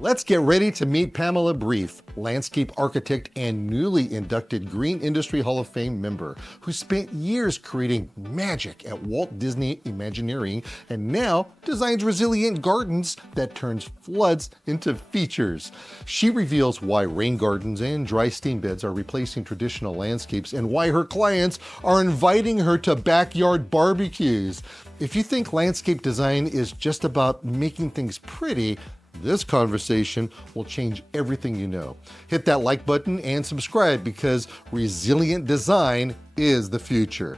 Let's get ready to meet Pamela Brief, landscape architect and newly inducted Green Industry Hall of Fame member, who spent years creating magic at Walt Disney Imagineering and now designs resilient gardens that turns floods into features. She reveals why rain gardens and dry steam beds are replacing traditional landscapes and why her clients are inviting her to backyard barbecues. If you think landscape design is just about making things pretty, this conversation will change everything you know. Hit that like button and subscribe because resilient design is the future.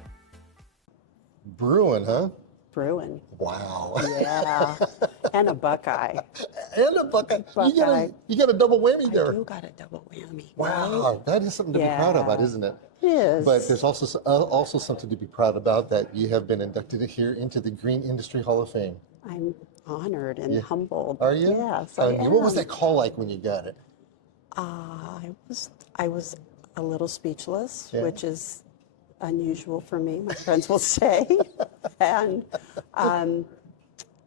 Bruin, huh? Bruin. Wow. Yeah. And a Buckeye. And a Buckeye. Buckeye. You got a double whammy there. I do got a double whammy. Wow, Right? that is something to be proud about, isn't it? It is. But there's also something to be proud about, that you have been inducted here into the Green Industry Hall of Fame. I'm honored and humbled. Are you? Yes, What was that call like when you got it? I was a little speechless, Yeah. which is unusual for me, my friends will say. And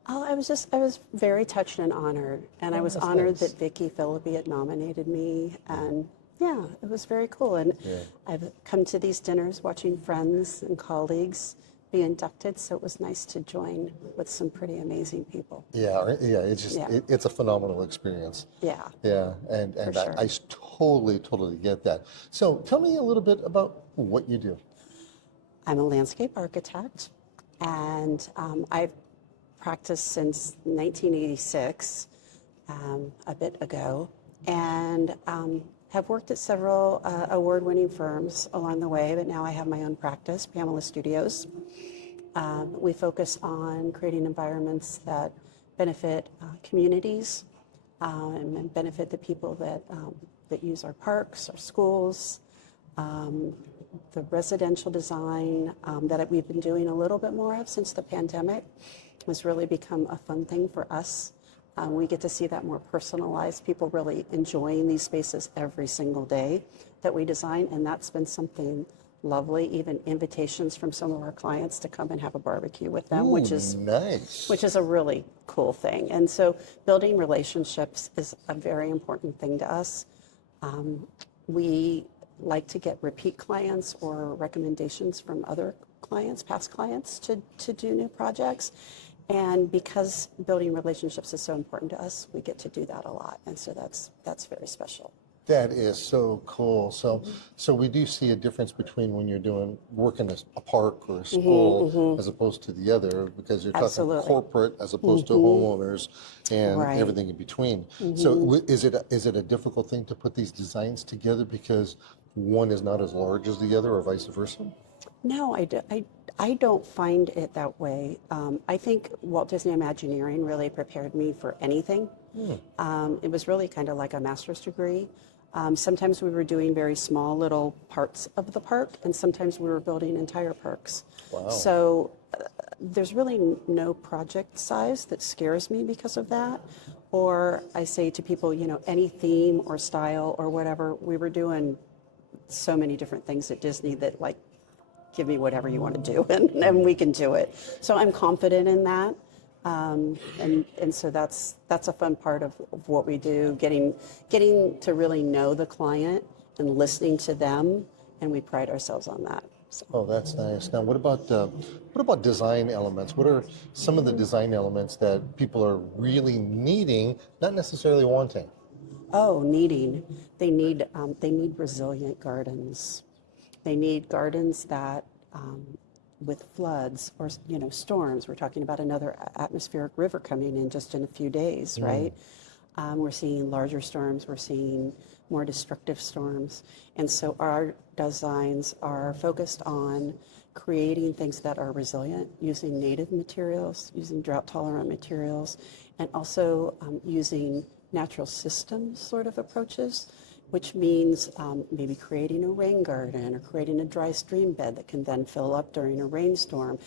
I was very touched and honored. And I was that's honored nice. that Vicki Philippi had nominated me. And yeah, it was very cool. And I've come to these dinners watching friends and colleagues be inducted, so it was nice to join with some pretty amazing people. Yeah, it's just, Yeah. it's a phenomenal experience. Yeah. Yeah, and sure. I totally get that. So tell me a little bit about what you do. I'm a landscape architect, and I've practiced since 1986, a bit ago, and have worked at several award-winning firms along the way, but now I have my own practice, Pamela Studios. We focus on creating environments that benefit communities and benefit the people that use our parks, our schools, the residential design that we've been doing a little bit more of since the pandemic has really become a fun thing for us. We get to see that more personalized, people really enjoying these spaces every single day that we design, and that's been something lovely. Even invitations from some of our clients to come and have a barbecue with them, which is nice. which is a really cool thing. And so building relationships is a very important thing to us. We like to get repeat clients or recommendations from other clients, past clients, to do new projects. And because building relationships is so important to us, we get to do that a lot. And so that's very special. That is so cool. So we do see a difference between when you're doing work in a park or a school as opposed to the other, because you're Absolutely. talking corporate as opposed to homeowners and Right. everything in between. So is it a difficult thing to put these designs together because one is not as large as the other, or vice versa? No, I don't find it that way. I think Walt Disney Imagineering really prepared me for anything. It was really kind of like a master's degree. Sometimes we were doing very small little parts of the park, and sometimes we were building entire parks. Wow. So there's really no project size that scares me because of that. Or I say to people, any theme or style or whatever, we were doing so many different things at Disney that, like, give me whatever you want to do, and we can do it. So I'm confident in that. And so that's a fun part of what we do, getting to really know the client and listening to them, and we pride ourselves on that. So. Oh, that's nice. Now, what about design elements? What are some of the design elements that people are really needing, not necessarily wanting? Oh, needing. They need resilient gardens. They need gardens that, with floods or storms. We're talking about another atmospheric river coming in just in a few days, right? We're seeing larger storms. We're seeing more destructive storms, and so our designs are focused on creating things that are resilient, using native materials, using drought-tolerant materials, and also using natural systems sort of approaches, which means maybe creating a rain garden or creating a dry stream bed that can then fill up during a rainstorm,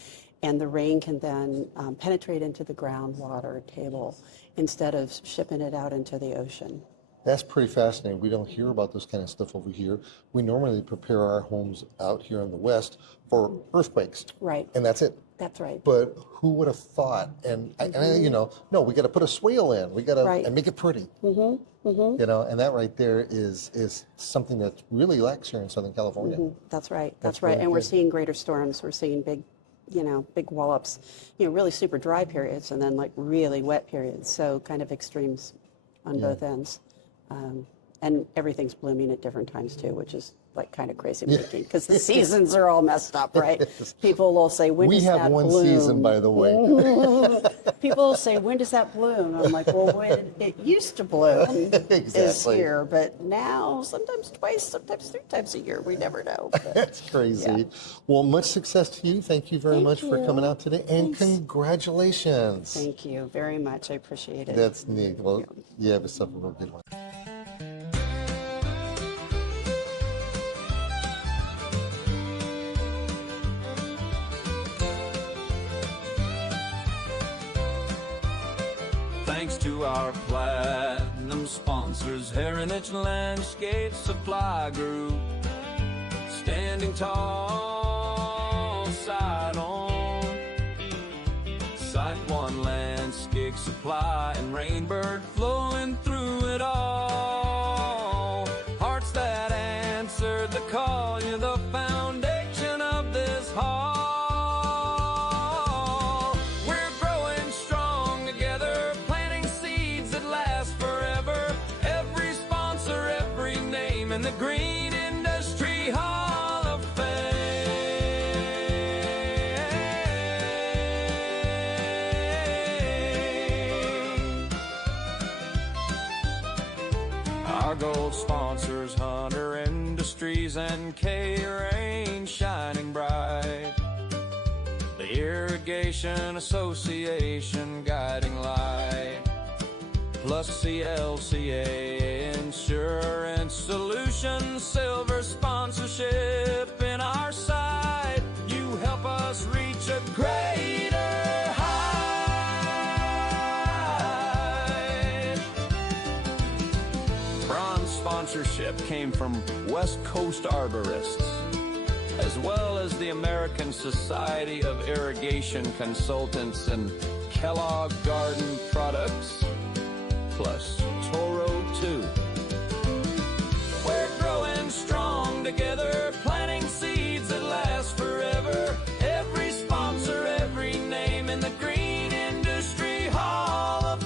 and the rain can then penetrate into the groundwater table instead of shipping it out into the ocean. That's pretty fascinating. We don't hear about this kind of stuff over here. We normally prepare our homes out here in the West for earthquakes. Right. And that's it. That's right. But who would have thought? And, you know, no, we got to put a swale in. We got to Right. and make it pretty. You know, and that right there is something that really lacks here in Southern California. That's right. That's That's right. really And we're good. seeing greater storms. We're seeing big, big wall-ups, really super dry periods and then like really wet periods. So kind of extremes on both ends. And everything's blooming at different times too, which is like kind of crazy making because the seasons are all messed up, right? People will say, when We does have that one bloom? season, by the way. People will say, when does that bloom? I'm like, well, when it used to bloom is Exactly. here, but now sometimes twice, sometimes 3 times a year. We never know. But, That's crazy. Yeah. Well, much success to you. Thank you very Thank much for you. coming out today. And Thanks. congratulations. Thank you very much. I appreciate it. That's neat. Well, you have yourself a real good one. Thanks to our platinum sponsors, Heritage Landscape Supply Group, standing tall, side on. Site One Landscape Supply and Rainbird flowing through it all. Hearts that answered the call, you're the foundation of this hall. We're growing strong together, planting seeds that last forever. Every sponsor, every name in the Green Industry Hall of Fame. Our gold sponsors, Hunter Industries and K-Rain, shining bright. The Irrigation Association, guiding light. Plus CLCA Insurance Solutions, silver sponsorship in our side. You help us reach a greater height. Bronze sponsorship came from West Coast Arborists, as well as the American Society of Irrigation Consultants and Kellogg Garden Products, plus Toro 2. We're growing strong together, planting seeds that last forever. Every sponsor, every name in the Green Industry Hall of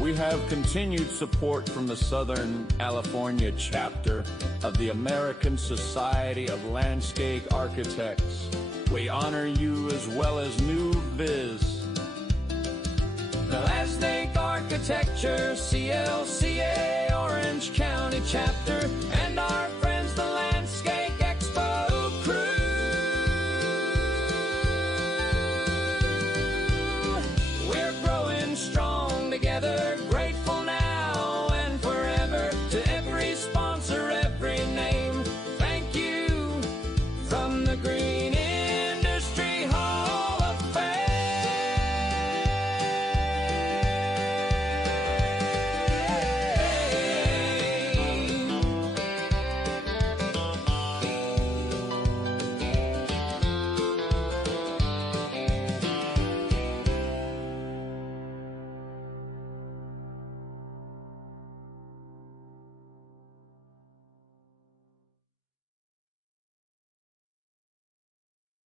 We have continued support from the Southern California chapter of the American Society of Landscape Architects. We honor you as well as New Viz, the Landscape Architecture CLCA Orange County chapter, and our